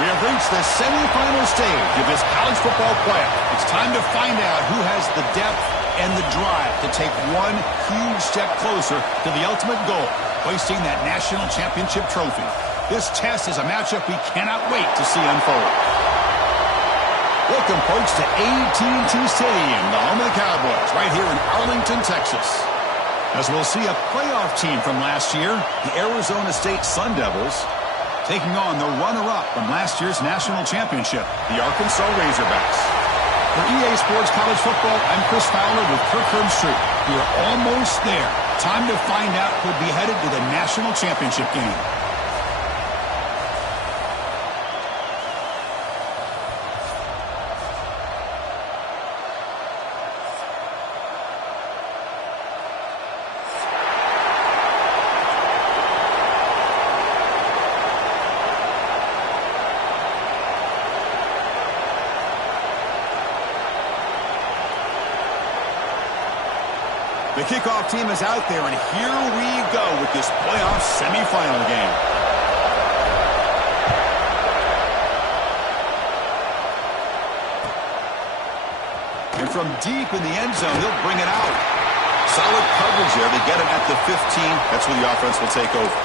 We have reached the semifinal stage of this college football playoff. It's time to find out who has the depth and the drive to take one huge step closer to the ultimate goal, hoisting that national championship trophy. This test is a matchup we cannot wait to see unfold. Welcome, folks, to AT&T Stadium, the home of the Cowboys, right here in Arlington, Texas. As we'll see a playoff team from last year, the Arizona State Sun Devils, taking on the runner-up from last year's national championship, the Arkansas Razorbacks. For EA Sports College Football, I'm Chris Fowler with Kirk Herbstreit. We are almost there. Time to find out who'll be headed to the national championship game. The kickoff team is out there, and here we go with this playoff semifinal game. And from deep in the end zone, they'll bring it out. Solid coverage there to get it at the 15. That's where the offense will take over.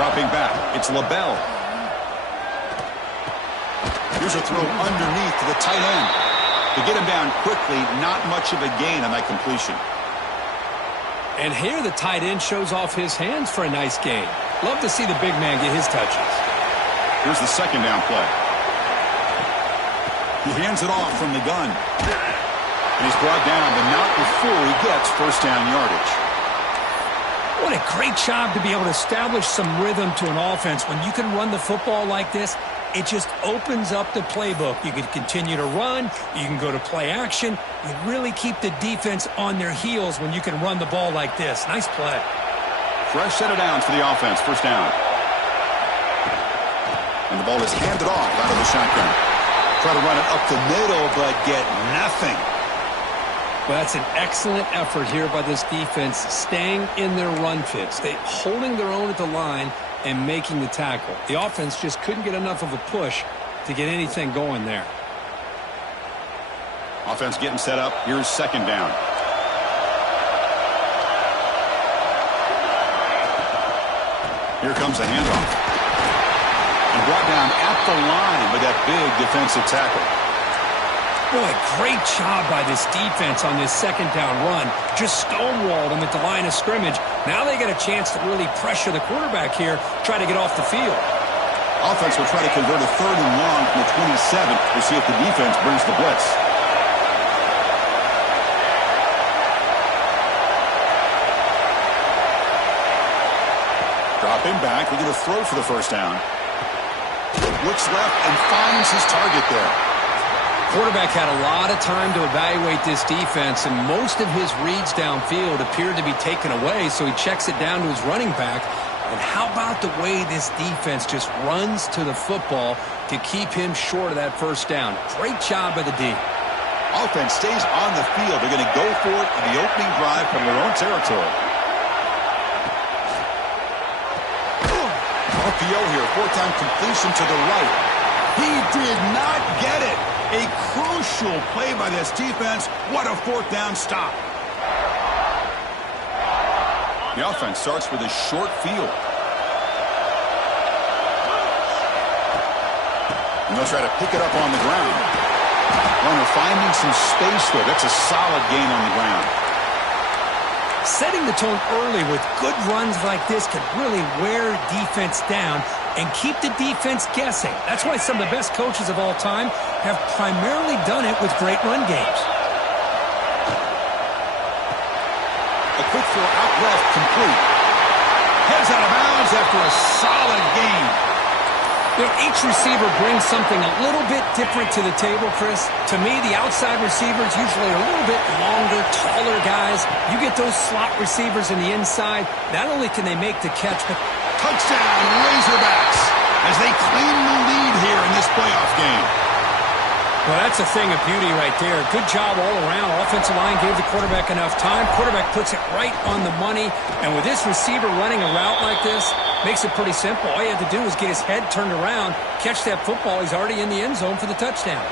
Dropping back, it's LaBelle. Here's a throw underneath to the tight end. To get him down quickly, not much of a gain on that completion. And here the tight end shows off his hands for a nice gain. Love to see the big man get his touches. Here's the second down play. He hands it off from the gun. And he's brought down, but not before he gets first down yardage. What a great job to be able to establish some rhythm to an offense. When you can run the football like this, it just opens up the playbook. You can continue to run. You can go to play action. You really keep the defense on their heels when you can run the ball like this. Nice play. Fresh set of downs for the offense. First down. And the ball is handed off out of the shotgun. Try to run it up the middle, but get nothing. Well, that's an excellent effort here by this defense, staying in their run fits. They holding their own at the line and making the tackle. The offense just couldn't get enough of a push to get anything going there. Offense getting set up. Here's second down. Here comes the handoff. And brought down at the line with that big defensive tackle. Boy, great job by this defense on this second down run. Just stonewalled them at the line of scrimmage. Now they get a chance to really pressure the quarterback here, try to get off the field. Offense will try to convert a third and long from the 27. We'll see if the defense brings the blitz. Dropping back, looking to throw for the first down. Looks left and finds his target there. Quarterback had a lot of time to evaluate this defense, and most of his reads downfield appeared to be taken away, so he checks it down to his running back. And how about the way this defense just runs to the football to keep him short of that first down? Great job by the D. Offense stays on the field. They're going to go for it in the opening drive from their own territory. RPO here, fourth-time completion to the right. He did not get it. A crucial play by this defense. What a fourth down stop. The offense starts with a short field. And they'll try to pick it up on the ground. Runner finding some space there. That's a solid gain on the ground. Setting the tone early with good runs like this can really wear defense down and keep the defense guessing. That's why some of the best coaches of all time have primarily done it with great run games. A quick throw out left, complete. Heads out of bounds after a solid gain. Each receiver brings something a little bit different to the table, Chris. To me, the outside receivers usually are a little bit longer, taller guys. You get those slot receivers in the inside, not only can they make the catch, but... Touchdown, Razorbacks, as they claim the lead here in this playoff game. Well, that's a thing of beauty right there. Good job all around. Offensive line gave the quarterback enough time. Quarterback puts it right on the money. And with this receiver running a route like this, makes it pretty simple. All you have to do is get his head turned around, catch that football. He's already in the end zone for the touchdown.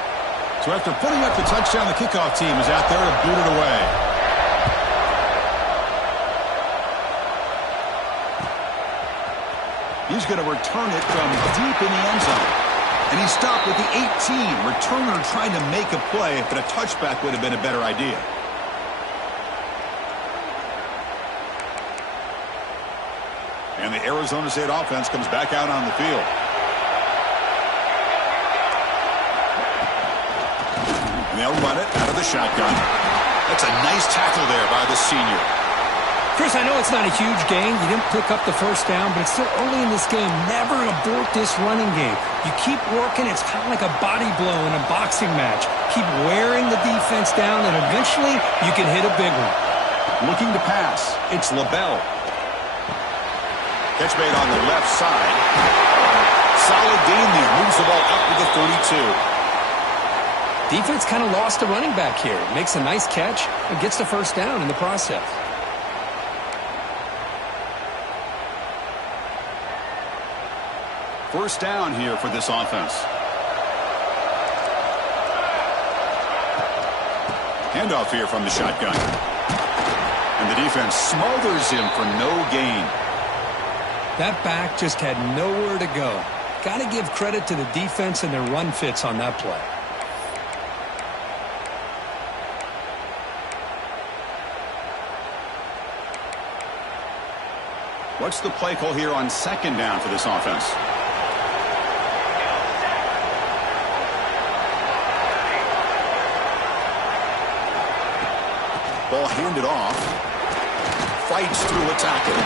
So after putting up the touchdown, the kickoff team is out there to boot it away. He's going to return it from deep in the end zone. And he stopped with the 18. Returner trying to make a play, but a touchback would have been a better idea. And the Arizona State offense comes back out on the field. And they'll run it out of the shotgun. That's a nice tackle there by the senior. Chris, I know it's not a huge gain. You didn't pick up the first down, but it's still early in this game. Never abort this running game. You keep working. It's kind of like a body blow in a boxing match. Keep wearing the defense down, and eventually you can hit a big one. Looking to pass. It's LaBelle. Catch made on the left side. Solid gain there. Moves the ball up to the 32. Defense kind of lost the running back here. Makes a nice catch and gets the first down in the process. First down here for this offense. Handoff here from the shotgun. And the defense smothers him for no gain. That back just had nowhere to go. Got to give credit to the defense and their run fits on that play. What's the play call here on second down for this offense? Ball handed off. Fights through a tackle.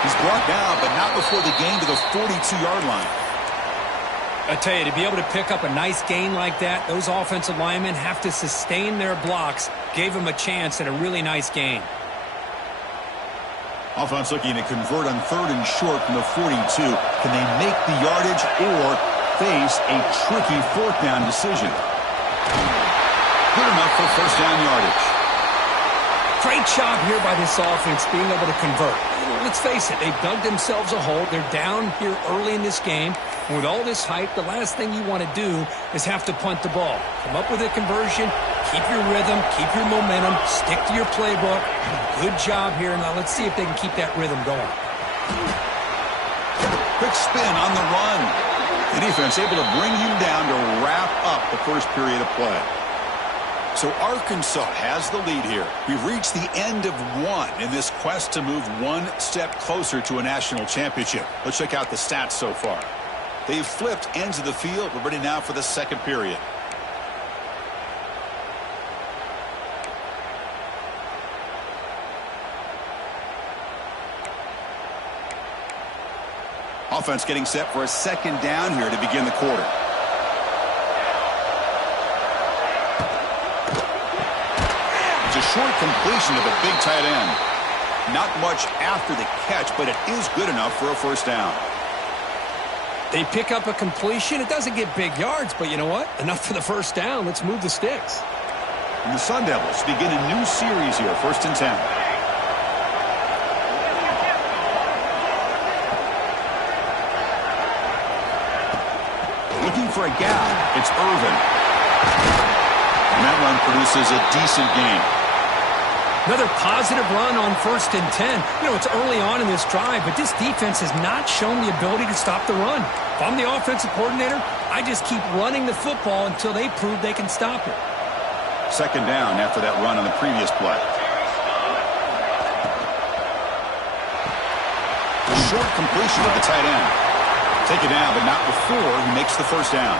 He's brought down, but not before the gain to the 42-yard line. I tell you, to be able to pick up a nice gain like that, those offensive linemen have to sustain their blocks. Gave him a chance at a really nice gain. Offense looking to convert on third and short from the 42. Can they make the yardage or face a tricky fourth down decision? Good enough for first down yardage. Great job here by this offense being able to convert. Let's face it, they've dug themselves a hole. They're down here early in this game. And with all this hype, the last thing you want to do is have to punt the ball. Come up with a conversion, keep your rhythm, keep your momentum, stick to your playbook. Good job here. Now let's see if they can keep that rhythm going. Quick spin on the run. The defense able to bring him down to wrap up the first period of play. So Arkansas has the lead here. We've reached the end of one in this quest to move one step closer to a national championship. Let's check out the stats so far. They've flipped ends of the field. We're ready now for the second period. Offense getting set for a second down here to begin the quarter. It's a short completion of a big tight end. Not much after the catch, but it is good enough for a first down. They pick up a completion. It doesn't get big yards, but you know what? Enough for the first down. Let's move the sticks. And the Sun Devils begin a new series here, 1st and 10. Looking for a gap. It's Irvin. And that run produces a decent gain. Another positive run on 1st and 10. You know, it's early on in this drive, but this defense has not shown the ability to stop the run. If I'm the offensive coordinator, I just keep running the football until they prove they can stop it. Second down after that run on the previous play. A short completion of the tight end. Take it down, but not before he makes the first down.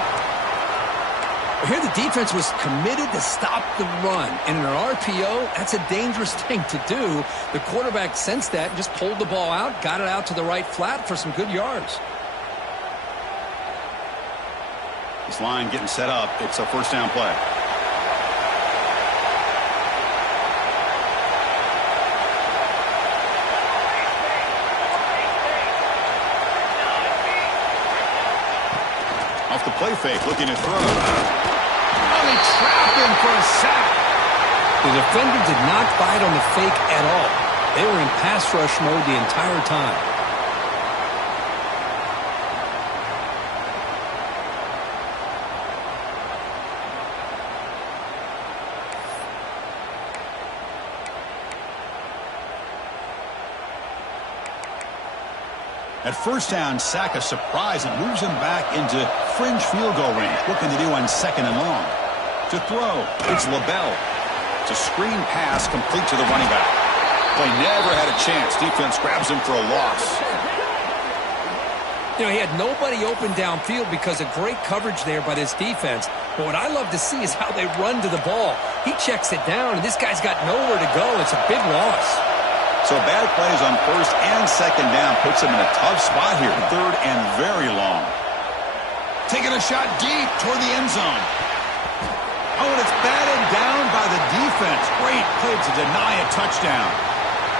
Here the defense was committed to stop the run. And in an RPO, that's a dangerous thing to do. The quarterback sensed that and just pulled the ball out, got it out to the right flat for some good yards. This line getting set up. It's a first down play. Off the play fake, looking to throw. Oh, they trapped him for a sack. The defender did not bite on the fake at all. They were in pass rush mode the entire time. At first down, sack a surprise and moves him back into fringe field goal range. What can they do on second and long? To throw, it's LaBelle. It's a screen pass complete to the running back. Play never had a chance. Defense grabs him for a loss. You know, he had nobody open downfield because of great coverage there by this defense. But what I love to see is how they run to the ball. He checks it down, and this guy's got nowhere to go. It's a big loss. So bad plays on first and second down puts him in a tough spot here. Third and very long. Taking a shot deep toward the end zone. Oh, and it's batted down by the defense. Great play to deny a touchdown.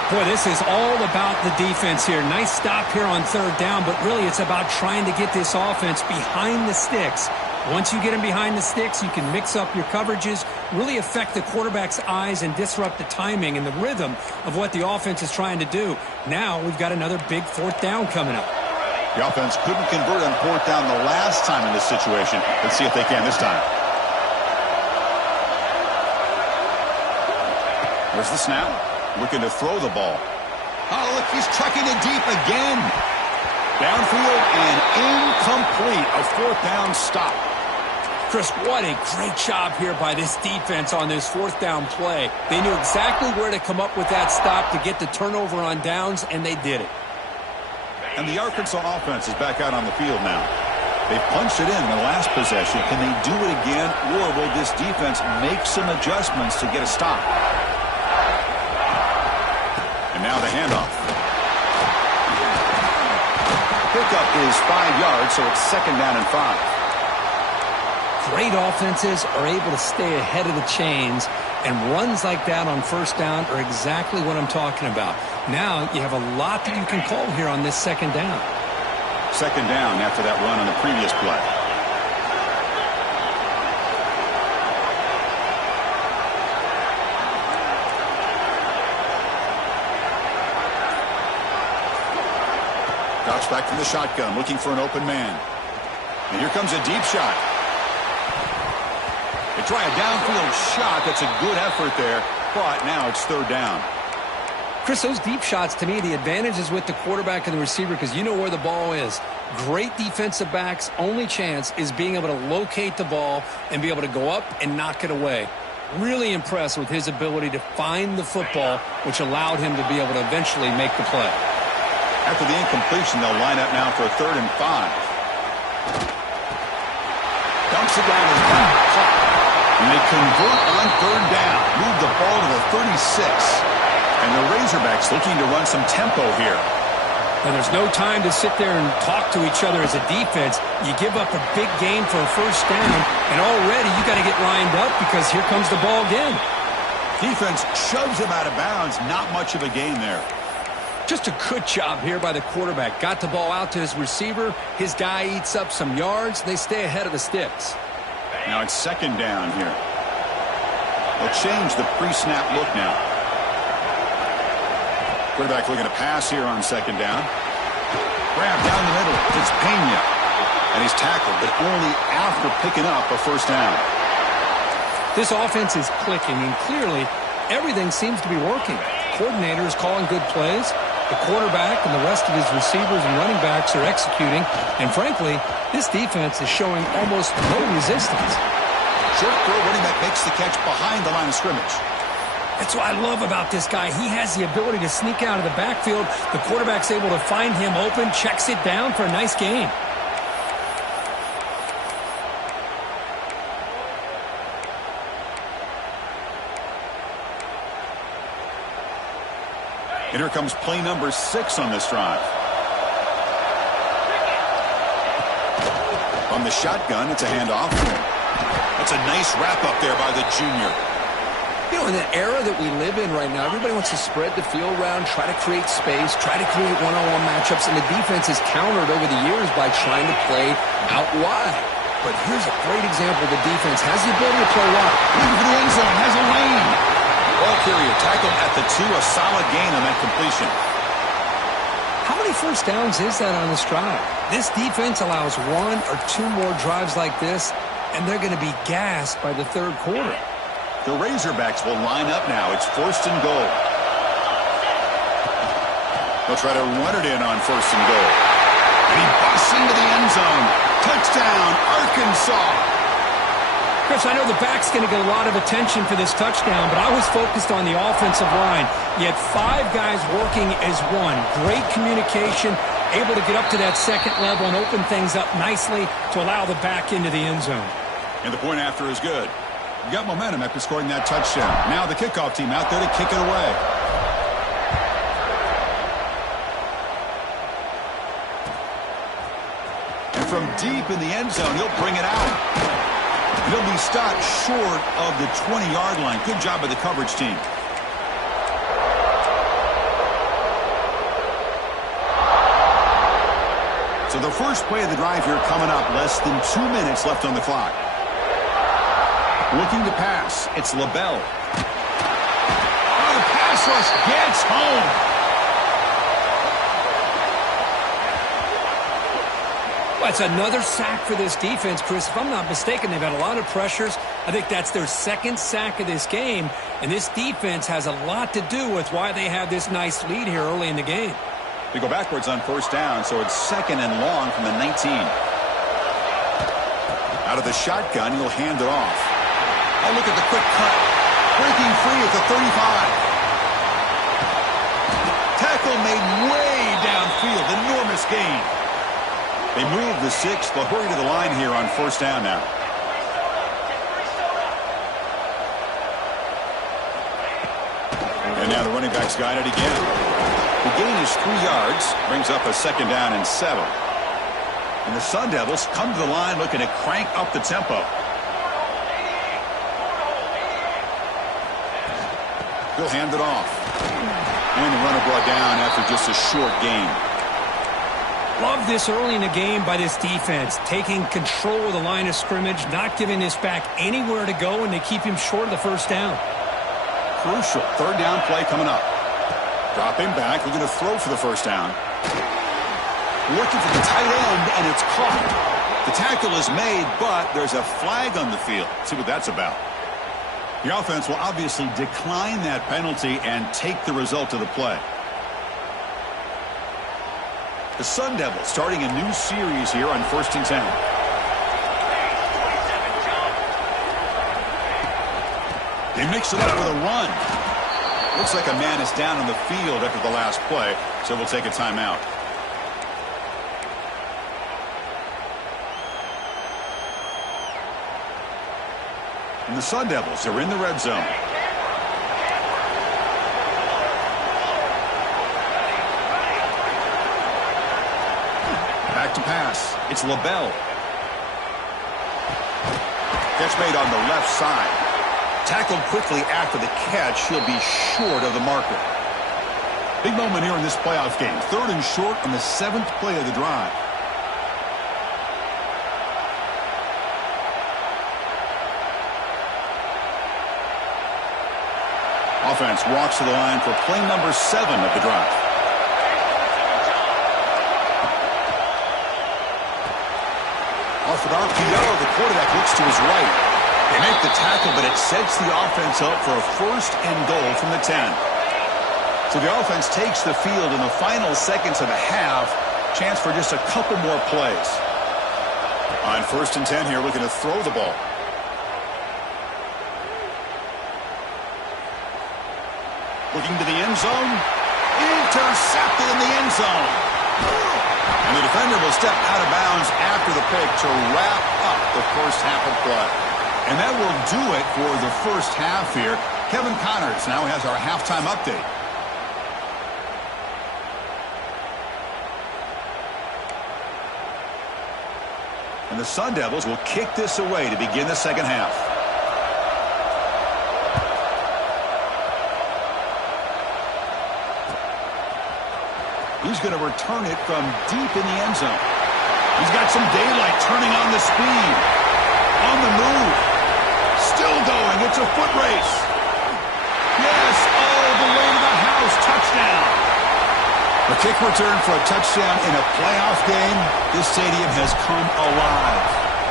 Boy, this is all about the defense here. Nice stop here on third down, but really it's about trying to get this offense behind the sticks. Once you get them behind the sticks, you can mix up your coverages, really affect the quarterback's eyes and disrupt the timing and the rhythm of what the offense is trying to do. Now we've got another big fourth down coming up. The offense couldn't convert on fourth down the last time in this situation. Let's see if they can this time. There's the snap. Looking to throw the ball. Oh, look, he's trucking it deep again. Downfield and incomplete. A fourth down stop. Chris, what a great job here by this defense on this fourth down play. They knew exactly where to come up with that stop to get the turnover on downs, and they did it. And the Arkansas offense is back out on the field now. They punched it in the last possession. Can they do it again, or will this defense make some adjustments to get a stop? And now the handoff. Pickup is 5 yards, so it's second down and 5. Great offenses are able to stay ahead of the chains, and runs like that on first down are exactly what I'm talking about. Now you have a lot that you can call here on this second down. Second down after that run on the previous play. Drops back from the shotgun, looking for an open man. And here comes a deep shot. They try a downfield shot. That's a good effort there, but now it's third down. Chris, those deep shots, to me, the advantage is with the quarterback and the receiver because you know where the ball is. Great defensive backs' only chance is being able to locate the ball and be able to go up and knock it away. Really impressed with his ability to find the football, which allowed him to be able to eventually make the play. After the incompletion, they'll line up now for a 3rd and 5. Dumps it down his back. And they convert on 3rd down. Move the ball to the 36. And the Razorbacks looking to run some tempo here. And there's no time to sit there and talk to each other as a defense. You give up a big gain for a first down, and already you got to get lined up because here comes the ball again. Defense shoves him out of bounds. Not much of a gain there. Just a good job here by the quarterback. Got the ball out to his receiver. His guy eats up some yards. They stay ahead of the sticks. Now it's second down here. They'll change the pre-snap look now. Quarterback looking to pass here on second down. Grab down the middle. It's Pena. And he's tackled, but only after picking up a first down. This offense is clicking, and clearly everything seems to be working. Coordinator is calling good plays. The quarterback and the rest of his receivers and running backs are executing. And frankly, this defense is showing almost no resistance. Short throw, running back makes the catch behind the line of scrimmage. That's what I love about this guy. He has the ability to sneak out of the backfield. The quarterback's able to find him open, checks it down for a nice gain. And here comes play number 6 on this drive. From From the shotgun, it's a handoff. That's a nice wrap-up there by the junior. You know, in the era that we live in right now, everybody wants to spread the field around, try to create space, try to create one-on-one matchups, and the defense has countered over the years by trying to play out wide. But here's a great example. The defense has the ability to play wide. Looking for the end zone, has a lane. Ball carrier tackled at the 2, a solid gain on that completion. How many first downs is that on this drive? This defense allows 1 or 2 more drives like this, and they're going to be gassed by the third quarter. The Razorbacks will line up now. It's 1st and goal. They'll try to run it in on 1st and goal. And he busts into the end zone. Touchdown, Arkansas. Chris, I know the back's going to get a lot of attention for this touchdown, but I was focused on the offensive line. You had 5 guys working as one. Great communication, able to get up to that second level and open things up nicely to allow the back into the end zone. And the point after is good. You got momentum after scoring that touchdown. Now the kickoff team out there to kick it away. And from deep in the end zone, he'll bring it out. And he'll be stopped short of the 20-yard line. Good job by the coverage team. So the first play of the drive here coming up. Less than 2 minutes left on the clock. Looking to pass. It's LaBelle. Oh, the pass rush gets home. Well, it's another sack for this defense, Chris. If I'm not mistaken, they've had a lot of pressures. I think that's their 2nd sack of this game. And this defense has a lot to do with why they have this nice lead here early in the game. They go backwards on 1st down, so it's 2nd and long from the 19. Out of the shotgun, he'll hand it off. Oh, look at the quick cut. Breaking free at the 35. Tackle made way downfield. Enormous gain. They move the 6. They'll hurry to the line here on 1st down now. And now the running back's got it again. The gain is 3 yards. Brings up a 2nd down and 7. And the Sun Devils come to the line looking to crank up the tempo. He'll hand it off. And the runner brought down after just a short gain. Love this early in the game by this defense. Taking control of the line of scrimmage, not giving this back anywhere to go, and they keep him short of the 1st down. Crucial 3rd down play coming up. Drop him back. We're going to throw for the 1st down. Looking for the tight end, and it's caught. The tackle is made, but there's a flag on the field. See what that's about. The offense will obviously decline that penalty and take the result of the play. The Sun Devils starting a new series here on 1st and 10. They mix it up with a run. Looks like a man is down on the field after the last play, so we'll take a timeout. And the Sun Devils are in the red zone. Back to pass. It's LaBelle. Catch made on the left side. Tackled quickly after the catch. He'll be short of the marker. Big moment here in this playoff game. 3rd and short on the 7th play of the drive. Offense walks to the line for play number 7 of the drive. Off an RPO, the quarterback looks to his right. They make the tackle, but it sets the offense up for a 1st and goal from the 10. So the offense takes the field in the final seconds of the half. Chance for just a couple more plays. On 1st and 10 here, looking to throw the ball. Looking to the end zone. Intercepted in the end zone. And the defender will step out of bounds after the pick to wrap up the 1st half of play. And that will do it for the 1st half here. Kevin Connors now has our halftime update. And the Sun Devils will kick this away to begin the second half. He's going to return it from deep in the end zone. He's got some daylight, turning on the speed. On the move. Still going. It's a foot race. Yes, all the way to the house. Touchdown. A kick return for a touchdown in a playoff game. This stadium has come alive.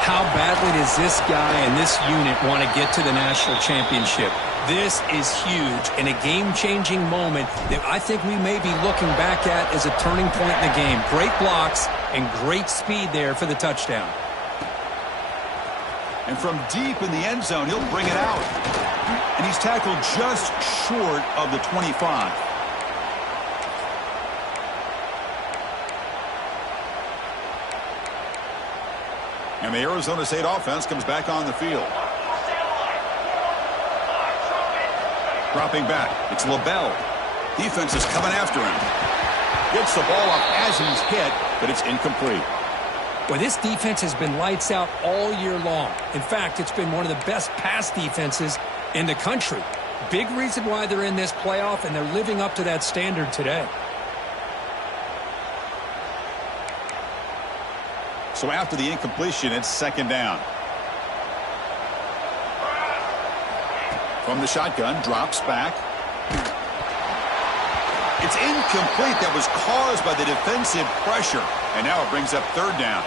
How badly does this guy and this unit want to get to the national championship? This is huge and a game-changing moment that I think we may be looking back at as a turning point in the game. Great blocks and great speed there for the touchdown. And from deep in the end zone, he'll bring it out. And he's tackled just short of the 25. And the Arizona State offense comes back on the field. Dropping back. It's LaBelle. Defense is coming after him. Gets the ball up as he's hit, but it's incomplete. Well, this defense has been lights out all year long. In fact, it's been one of the best pass defenses in the country. Big reason why they're in this playoff, and they're living up to that standard today. So after the incompletion, it's second down. From the shotgun, drops back. It's incomplete. That was caused by the defensive pressure. And now it brings up third down.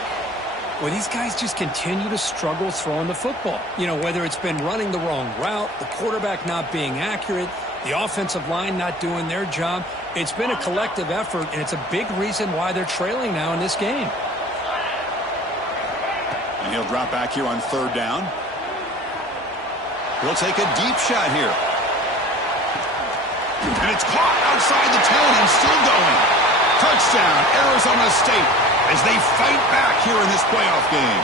Well, these guys just continue to struggle throwing the football. You know, whether it's been running the wrong route, the quarterback not being accurate, the offensive line not doing their job. It's been a collective effort, and it's a big reason why they're trailing now in this game. And he'll drop back here on third down. He'll take a deep shot here. And it's caught outside the 10 and still going. Touchdown, Arizona State, as they fight back here in this playoff game.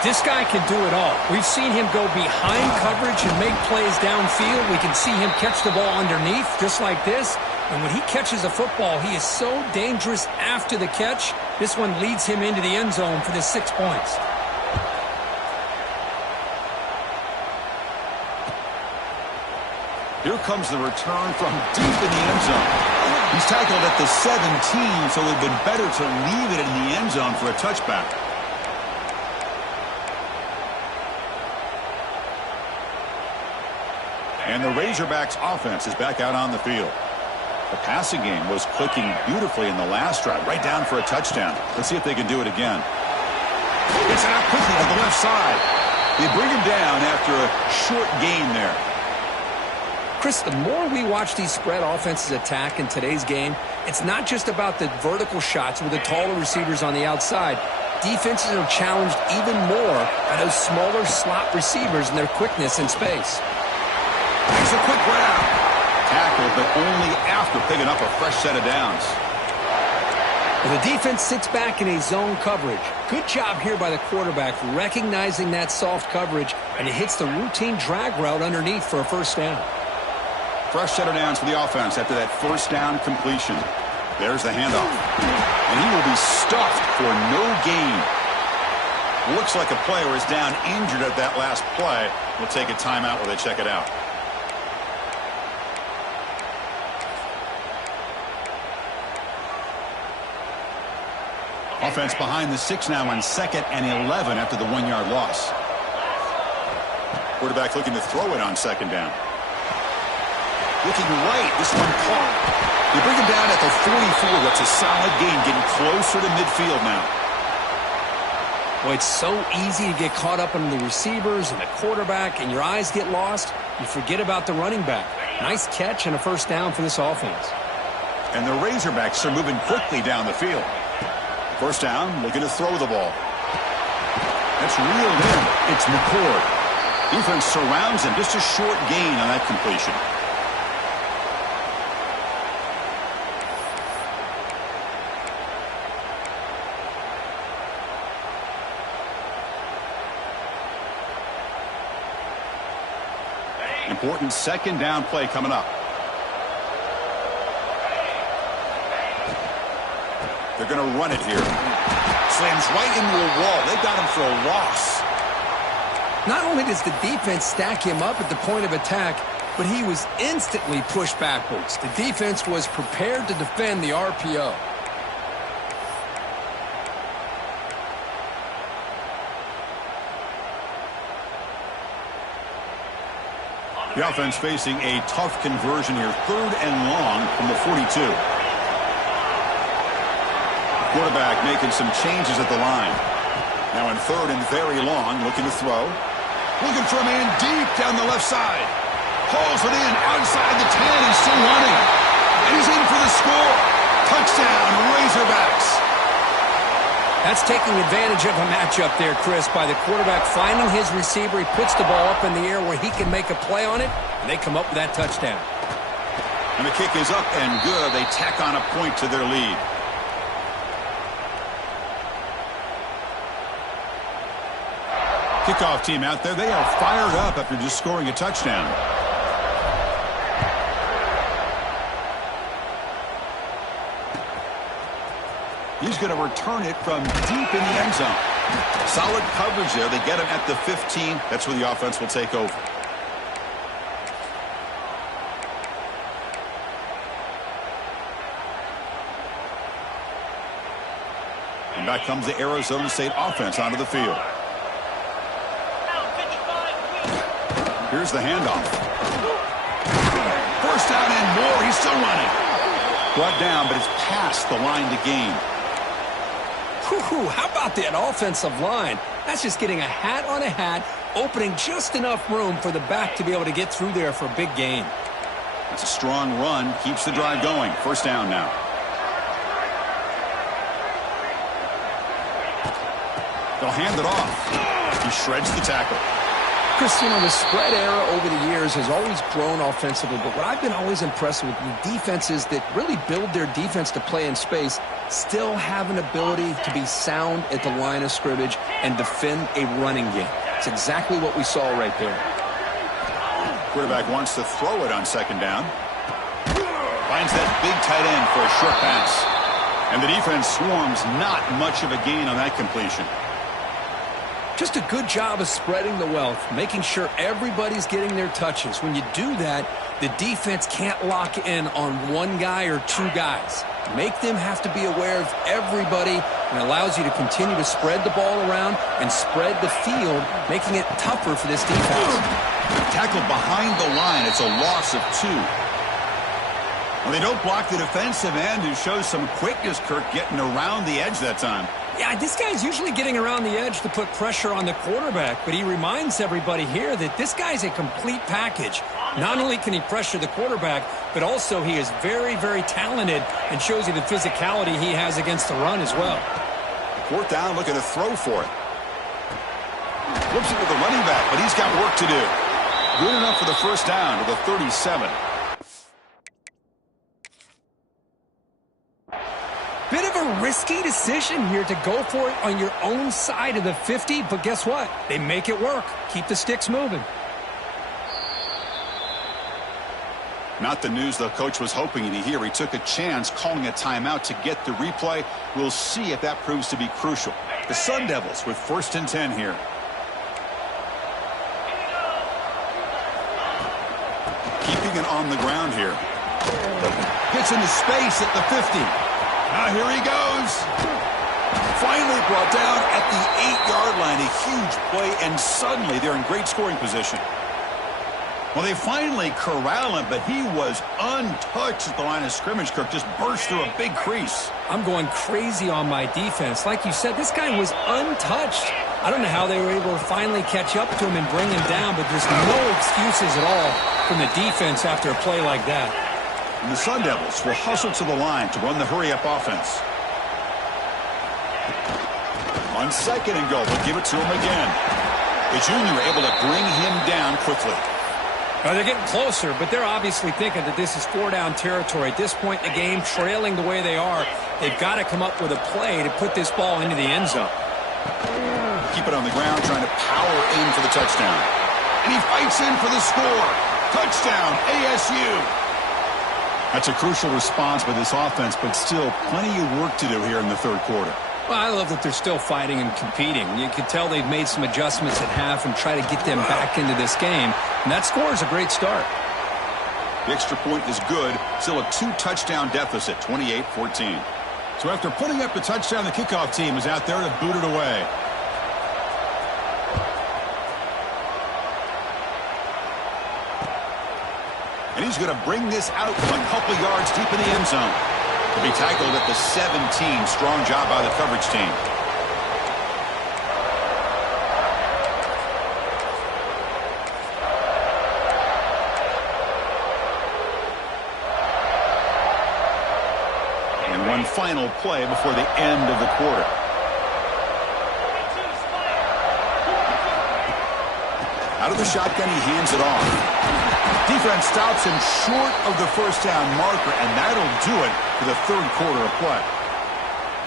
This guy can do it all. We've seen him go behind coverage and make plays downfield. We can see him catch the ball underneath, just like this. And when he catches a football, he is so dangerous after the catch. This one leads him into the end zone for the 6 points. Here comes the return from deep in the end zone. He's tackled at the 17, so it would have been better to leave it in the end zone for a touchback. And the Razorbacks offense is back out on the field. The passing game was clicking beautifully in the last drive, right down for a touchdown. Let's see if they can do it again. It's out quickly to the left side. They bring him down after a short gain there. Chris, the more we watch these spread offenses attack in today's game, it's not just about the vertical shots with the taller receivers on the outside. Defenses are challenged even more by those smaller slot receivers and their quickness in space. It's a quick grab. Tackled, but only after picking up a fresh set of downs. Well, the defense sits back in a zone coverage. Good job here by the quarterback recognizing that soft coverage, and he hits the routine drag route underneath for a first down. Fresh set of downs for the offense after that first down completion. There's the handoff. And he will be stuffed for no gain. Looks like a player is down injured at that last play. We'll take a timeout while they check it out. Offense behind the 6 now on 2nd and 11 after the 1-yard loss. Quarterback looking to throw it on 2nd down. Looking right, this one caught. They bring him down at the 44. That's a solid gain, getting closer to midfield now. Well, it's so easy to get caught up in the receivers and the quarterback, and your eyes get lost. You forget about the running back. Nice catch and a first down for this offense. And the Razorbacks are moving quickly down the field. First down, looking to throw the ball. That's reeled in. It's McCord. Defense surrounds him. Just a short gain on that completion. Important second down play coming up. They're going to run it here. Slams right into a wall. They've got him for a loss. Not only does the defense stack him up at the point of attack, but he was instantly pushed backwards. The defense was prepared to defend the RPO. The offense facing a tough conversion here. 3rd and long from the 42. Quarterback making some changes at the line. Now in 3rd and very long, looking to throw. Looking for a man deep down the left side. Hauls it in outside the 10. He's still running. And he's in for the score. Touchdown, Razorbacks. That's taking advantage of a matchup there, Chris, by the quarterback finding his receiver. He puts the ball up in the air where he can make a play on it, and they come up with that touchdown. And the kick is up and good. They tack on a point to their lead. Kickoff team out there. They are fired up after just scoring a touchdown. He's going to return it from deep in the end zone. Solid coverage there. They get him at the 15. That's where the offense will take over. And back comes the Arizona State offense onto the field. Here's the handoff. First down and more. He's still running. Brought down, but it's past the line to gain. Whew, how about that offensive line? That's just getting a hat on a hat, opening just enough room for the back to be able to get through there for a big gain. That's a strong run. Keeps the drive going. First down now. They'll hand it off. He shreds the tackle. Chris, you know, the spread era over the years has always grown offensively, but what I've been always impressed with the defenses that really build their defense to play in space still have an ability to be sound at the line of scrimmage and defend a running game. It's exactly what we saw right there. Quarterback wants to throw it on 2nd down. Finds that big tight end for a short pass. And the defense swarms. Not much of a gain on that completion. Just a good job of spreading the wealth, making sure everybody's getting their touches. When you do that, the defense can't lock in on one guy or two guys. Make them have to be aware of everybody, and allows you to continue to spread the ball around and spread the field, making it tougher for this defense. Tackled behind the line. It's a loss of 2. Well, they don't block the defensive end, who shows some quickness, Kirk, getting around the edge that time. Yeah, this guy's usually getting around the edge to put pressure on the quarterback, but he reminds everybody here that this guy's a complete package. Not only can he pressure the quarterback, but also he is very, very talented and shows you the physicality he has against the run as well. 4th down, looking to throw for it. Flips it to the running back, but he's got work to do. Good enough for the first down to the 37. Bit of a risky decision here to go for it on your own side of the 50, but guess what? They make it work. Keep the sticks moving. Not the news the coach was hoping to hear. He took a chance calling a timeout to get the replay. We'll see if that proves to be crucial. The Sun Devils with 1st and 10 here. Keeping it on the ground here. Gets into space at the 50. Now here he goes. Finally brought down at the 8-yard line. A huge play, and suddenly they're in great scoring position. Well, they finally corral him, but he was untouched at the line of scrimmage. Kirk just burst through a big crease. I'm going crazy on my defense. Like you said, this guy was untouched. I don't know how they were able to finally catch up to him and bring him down, but there's no excuses at all from the defense after a play like that. And the Sun Devils will hustle to the line to run the hurry-up offense. On 2nd and goal, they'll give it to him again. The junior able to bring him down quickly. They're getting closer, but they're obviously thinking that this is 4-down territory. At this point in the game, trailing the way they are, they've got to come up with a play to put this ball into the end zone. Keep it on the ground, trying to power in for the touchdown. And he fights in for the score. Touchdown, ASU. That's a crucial response by this offense, but still plenty of work to do here in the 3rd quarter. Well, I love that they're still fighting and competing. You can tell they've made some adjustments at half and try to get them back into this game. And that score is a great start. The extra point is good. Still a 2-touchdown deficit, 28-14. So after putting up the touchdown, the kickoff team is out there to boot it away. And he's going to bring this out a couple yards deep in the end zone. To be tackled at the 17. Strong job by the coverage team. And one final play before the end of the quarter. Out of the shotgun, he hands it off. Defense stops him short of the first down marker, and that'll do it for the third quarter of play.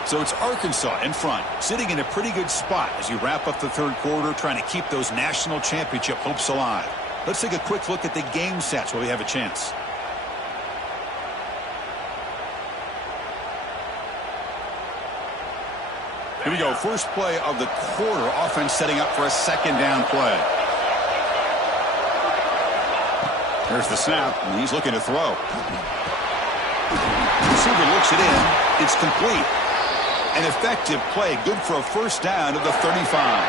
So it's Arkansas in front, sitting in a pretty good spot as you wrap up the third quarter, trying to keep those national championship hopes alive. Let's take a quick look at the game stats while we have a chance. Here we go. First play of the quarter. Offense setting up for a second down play. There's the snap, and he's looking to throw. Receiver looks it in. It's complete. An effective play. Good for a first down of the 35.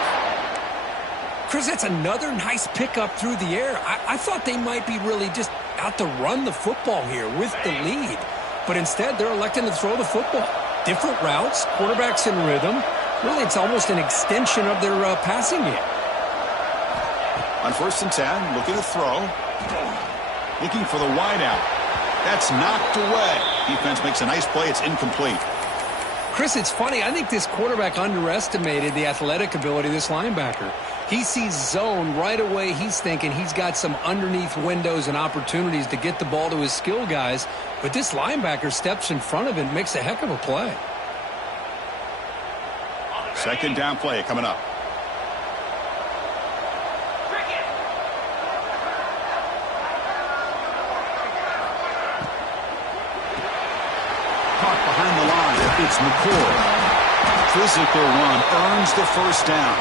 Chris, that's another nice pickup through the air. I thought they might be really just out to run the football here with the lead. But instead, they're electing to throw the football. Different routes, quarterbacks in rhythm. Really, it's almost an extension of their passing game. On 1st and 10, looking to throw. Looking for the wideout. That's knocked away. Defense makes a nice play. It's incomplete. Chris, it's funny. I think this quarterback underestimated the athletic ability of this linebacker. He sees zone right away. He's thinking he's got some underneath windows and opportunities to get the ball to his skill guys. But this linebacker steps in front of it and makes a heck of a play. Second down play coming up. Caught behind the line. It's McCord. Physical run earns the first down.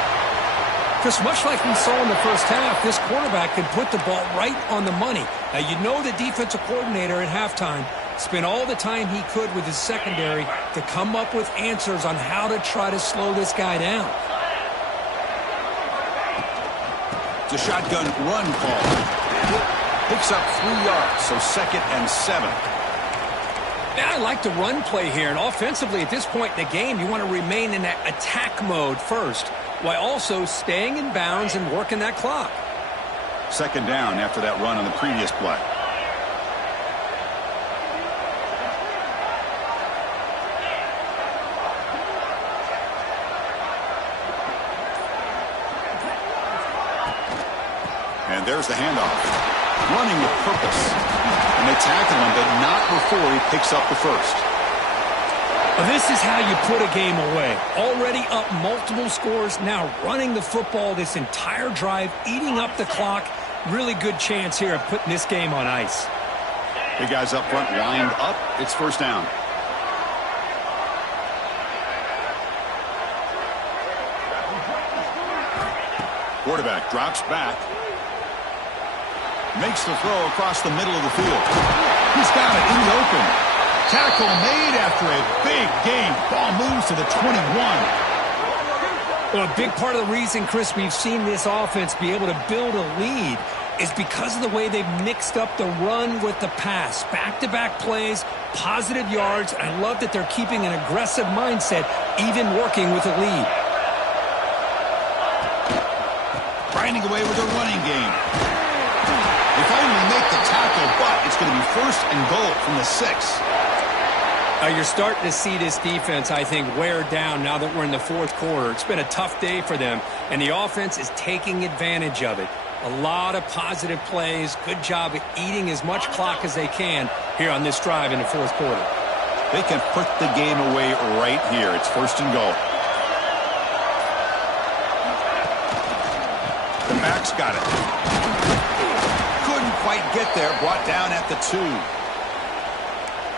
Chris, much like we saw in the first half, this quarterback can put the ball right on the money. Now, you know the defensive coordinator at halftime spent all the time he could with his secondary to come up with answers on how to try to slow this guy down. It's a shotgun run call. Picks up 3 yards, so 2nd and 7. Yeah, I like the run play here, and offensively at this point in the game, you want to remain in that attack mode first, while also staying in bounds and working that clock. 2nd down after that run on the previous play. And there's the handoff. Running with purpose. And they tackle him, but not before he picks up the first. Well, this is how you put a game away. Already up multiple scores, now running the football this entire drive, eating up the clock. Really good chance here of putting this game on ice. Big guys up front lined up. It's first down. Quarterback drops back. Makes the throw across the middle of the field. He's got it in the open. Tackle made after a big gain. Ball moves to the 21. Well, a big part of the reason, Chris, we've seen this offense be able to build a lead is because of the way they've mixed up the run with the pass. Back-to-back plays, positive yards. I love that they're keeping an aggressive mindset, even working with a lead. Grinding away with a running game. They finally make the tackle, but it's going to be 1st and goal from the 6. You're starting to see this defense, I think, wear down now that we're in the 4th quarter. It's been a tough day for them, and the offense is taking advantage of it. A lot of positive plays. Good job at eating as much clock as they can here on this drive in the 4th quarter. They can put the game away right here. It's 1st and goal. The back's got it. Couldn't quite get there. Brought down at the 2.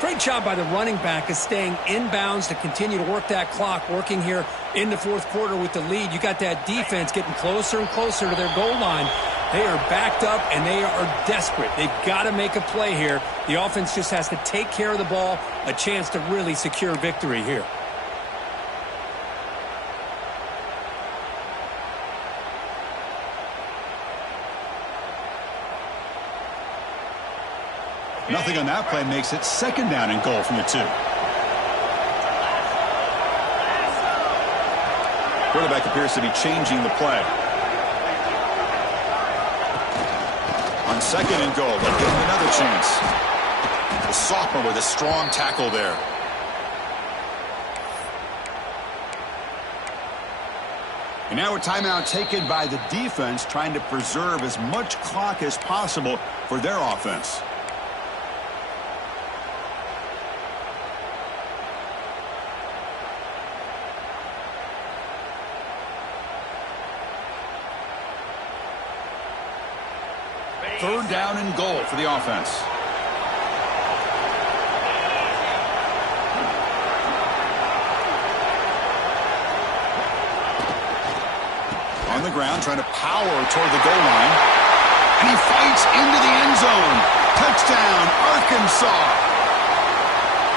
Great job by the running back of staying inbounds to continue to work that clock, working here in the fourth quarter with the lead. You got that defense getting closer and closer to their goal line. They are backed up, and they are desperate. They've got to make a play here. The offense just has to take care of the ball, a chance to really secure victory here. Nothing on that play makes it second down and goal from the 2. Quarterback appears to be changing the play. On second and goal, they'll give him another chance. The sophomore with a strong tackle there. And now a timeout taken by the defense, trying to preserve as much clock as possible for their offense. Third down and goal for the offense. On the ground, trying to power toward the goal line. And he fights into the end zone. Touchdown, Arkansas.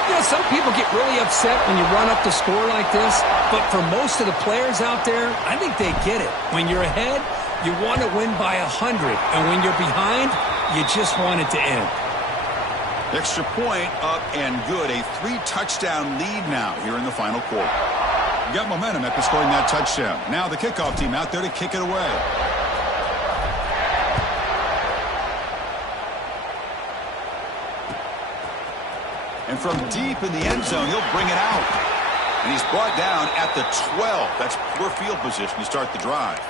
You know, some people get really upset when you run up the score like this, but for most of the players out there, I think they get it. When you're ahead, you want to win by 100, and when you're behind, you just want it to end. Extra point up and good. A 3-touchdown lead now here in the final quarter. You got momentum after scoring that touchdown. Now the kickoff team out there to kick it away. And from deep in the end zone, he'll bring it out. And he's brought down at the 12. That's poor field position to start the drive.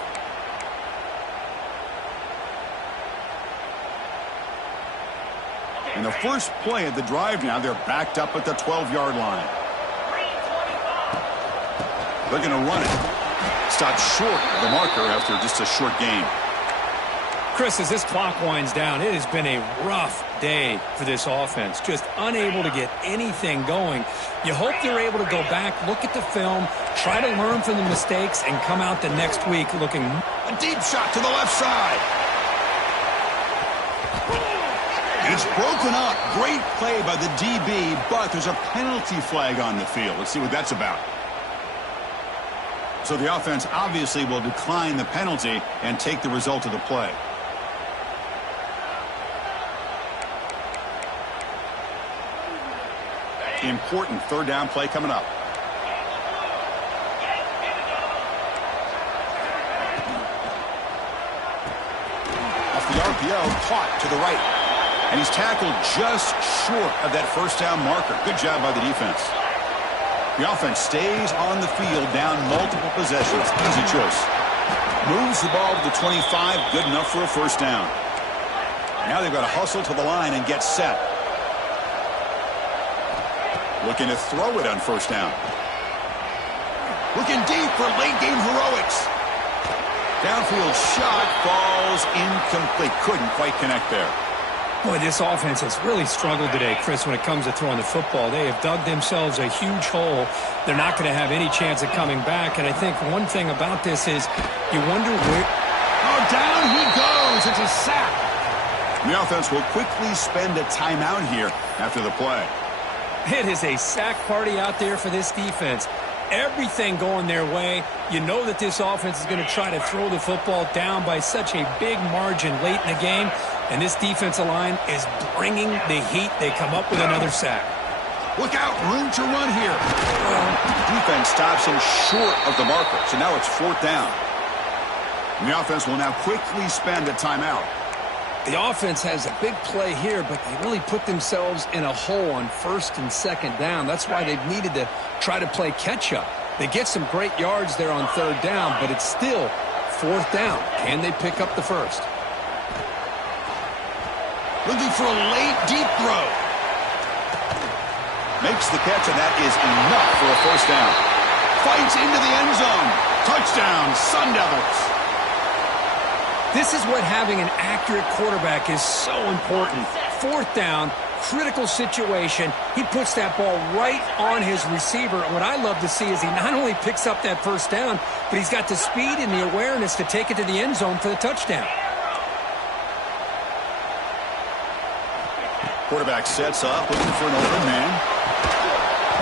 And the first play of the drive now, they're backed up at the 12-yard line. They're going to run it. Stopped short of the marker after just a short game. Chris, as this clock winds down, it has been a rough day for this offense. Just unable to get anything going. You hope they're able to go back, look at the film, try to learn from the mistakes, and come out the next week looking... A deep shot to the left side. It's broken up. Great play by the DB, but there's a penalty flag on the field. Let's see what that's about. So the offense obviously will decline the penalty and take the result of the play. Important third down play coming up. Off the RPO, caught to the right. And he's tackled just short of that first down marker. Good job by the defense. The offense stays on the field down multiple possessions. Easy choice. Moves the ball to the 25. Good enough for a first down. Now they've got to hustle to the line and get set. Looking to throw it on first down. Looking deep for late game heroics. Downfield shot falls incomplete. Couldn't quite connect there. Boy, this offense has really struggled today, Chris, when it comes to throwing the football. They have dug themselves a huge hole. They're not going to have any chance of coming back. And I think one thing about this is you wonder where... Oh, down he goes. It's a sack. The offense will quickly spend a timeout here after the play. It is a sack party out there for this defense. Everything going their way. You know that this offense is going to try to throw the football down by such a big margin late in the game. And this defensive line is bringing the heat. They come up with another sack. Look out, room to run here. Well, defense stops him short of the marker. So now it's fourth down. And the offense will now quickly spend a timeout. The offense has a big play here, but they really put themselves in a hole on first and second down. That's why they've needed to try to play catch-up. They get some great yards there on third down, but it's still fourth down. Can they pick up the first? Looking for a late, deep throw. Makes the catch, and that is enough for a first down. Fights into the end zone. Touchdown, Sun Devils. This is what having an accurate quarterback is so important. Fourth down, critical situation, he puts that ball right on his receiver. And what I love to see is he not only picks up that first down, but he's got the speed and the awareness to take it to the end zone for the touchdown. Quarterback sets up, looking for an open man.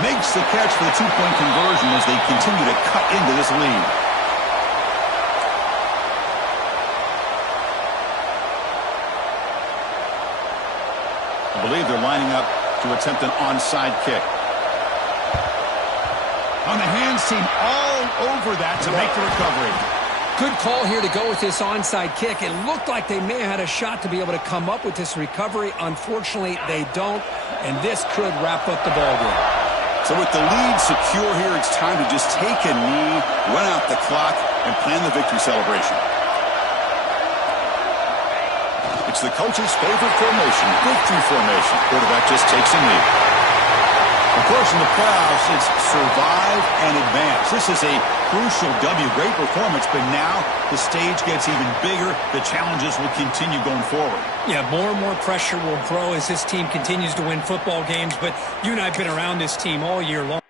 Makes the catch for the two-point conversion as they continue to cut into this lead. I believe they're lining up to attempt an onside kick. On the hands team all over that to make the recovery. Good call here to go with this onside kick. It looked like they may have had a shot to be able to come up with this recovery. Unfortunately, they don't, and this could wrap up the ballgame. So with the lead secure here, it's time to just take a knee, run out the clock, and plan the victory celebration. It's the coach's favorite formation, victory formation. Quarterback just takes a knee. Of course, in the playoffs, it's survive and advance. This is a crucial W. Great performance, but now the stage gets even bigger. The challenges will continue going forward. Yeah, more and more pressure will grow as this team continues to win football games, but you and I have been around this team all year long.